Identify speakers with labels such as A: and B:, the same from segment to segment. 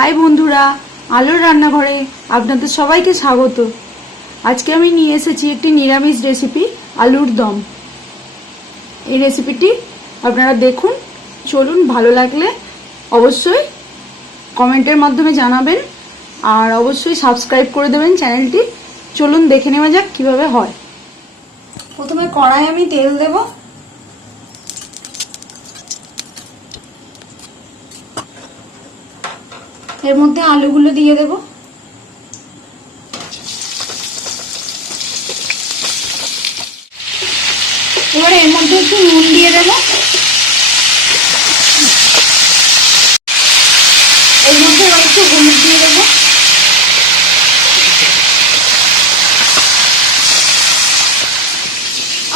A: High বন্ধুরা, আলোর রান্নাঘরে আপনাদের সবাইকে স্বাগত। আজকে আমি নিয়ে এসেছি একটি নিরামিষ রেসিপি আলুর দম। এই রেসিপিটি আপনারা দেখুন, চলুন, ভালো লাগলে অবশ্যই কমেন্টের মাধ্যমে জানাবেন আর অবশ্যই সাবস্ক্রাইব করে দেবেন চ্যানেলটি। চলুন দেখে নেওয়া যাক কীভাবে হয়। প্রথমে কড়াই আমি তেল দেবো। এর মধ্যে আলুগুলো দিয়ে দেব। এবার এর মধ্যে একটু নুন দিয়ে দেব। এর মধ্যে এবার একটু হলুদ দিয়ে দেব।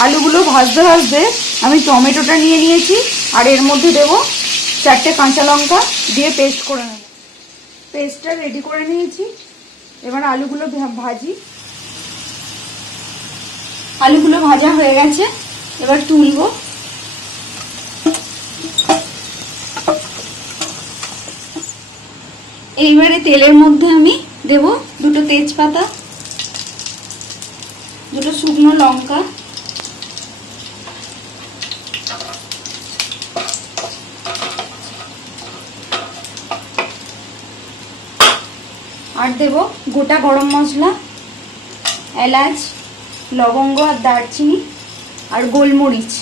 A: আলুগুলো ভাজতে ভাজতে আমি টমেটোটা নিয়ে নিয়েছি, আর এর মধ্যে দেব চারটে কাঁচা লঙ্কা দিয়ে পেস্ট করে নেব। পেস্টটা রেডি করে নিয়েছি। এবার আলুগুলো ভাজি। আলুগুলো ভাজা হয়ে গেছে, এবার তুলবো। এইবারে তেলের মধ্যে আমি দেব দুটো তেজপাতা, দুটো শুকনো লঙ্কা। আর দেব গোটা গরম মশলা, এলাচ, লবঙ্গ আর দারচিনি আর গোলমরিচ।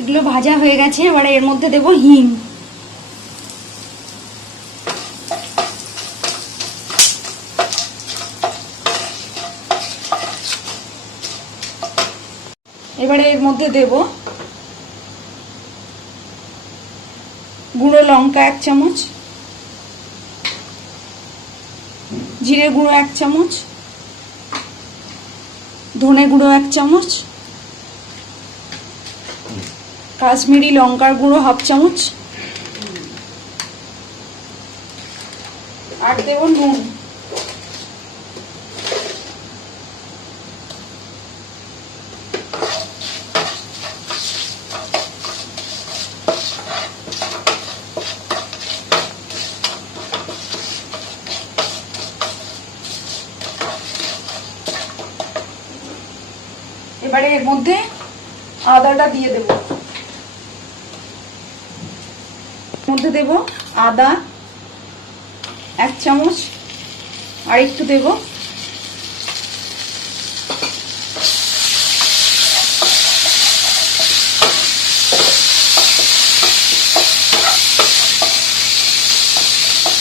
A: এগুলো ভাজা হয়ে গেছে, এবারে এর মধ্যে দেব হিং। এবারে এর মধ্যে দেব গুঁড়ো লঙ্কা এক চামচ, জিরে গুঁড়ো এক চামচ, ধনে গুঁড়ো এক চামচ, কাশ্মীরি লঙ্কার গুঁড়ো হাফ চামচ, আর দেব নুন। এবারে এর মধ্যে আদাটা দিয়ে দেব। মধ্যে দেব আদা, এক চামচ, আর একটু দেব।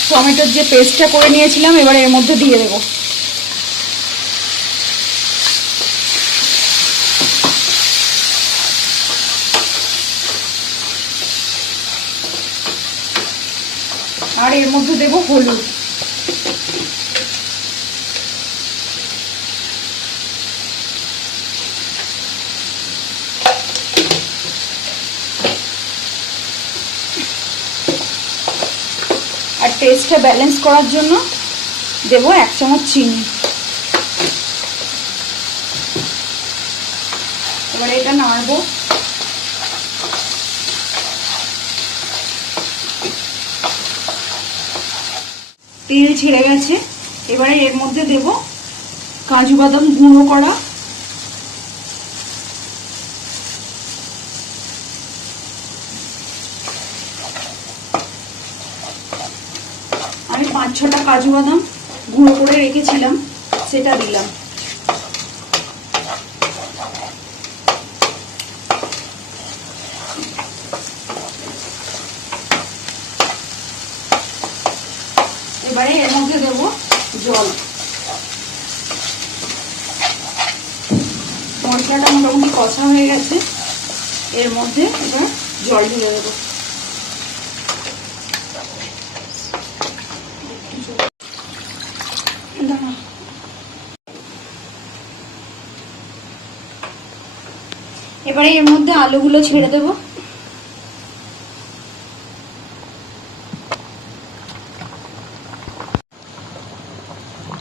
A: টমেটোর যে পেস্টটা করে নিয়েছিলাম, এবার এর মধ্যে দিয়ে দেবো। আর এর মধ্যে দেব হলুদ। আর টেস্টটা ব্যালেন্স করার জন্য দেব এক চামচ চিনি। এবার এটা নাড়বো। তেল ছেড়ে গেছে। এবারে এর মধ্যে দেব কাজু বাদাম গুঁড়ো করা। আমি পাঁচ ছটা কাজু বাদাম গুঁড়ো করে রেখেছিলাম, সেটা দিলাম। এবারে এর মধ্যে দেব জল। মশলাটা মোটামুটি কষা হয়ে গেছে। এর মধ্যে এবার জল ঢেলে দেবো। এবারে এর মধ্যে আলুগুলো ছেড়ে দেবো।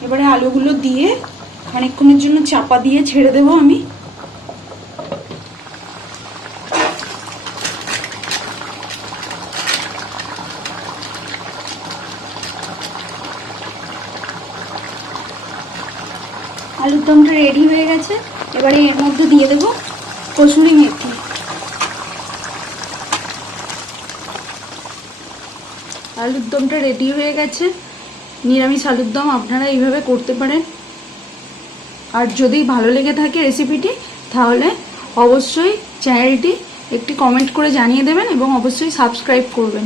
A: এবারে আলুগুলো দিয়ে খানিকক্ষণের জন্য চাপা দিয়ে ছেড়ে দেবো আমি। আলুর দমটা রেডি হয়ে গেছে। এবারে এর মধ্যে দিয়ে দেবো কসুরি মেথি। আলুর দমটা রেডি হয়ে গেছে। নিরামিষ আলুর দম আপনারা এইভাবে করতে পারেন। আর যদি ভালো লেগে থাকে রেসিপিটি তাহলে অবশ্যই চ্যানেলটি একটি কমেন্ট করে জানিয়ে দেবেন এবং অবশ্যই সাবস্ক্রাইব করবেন।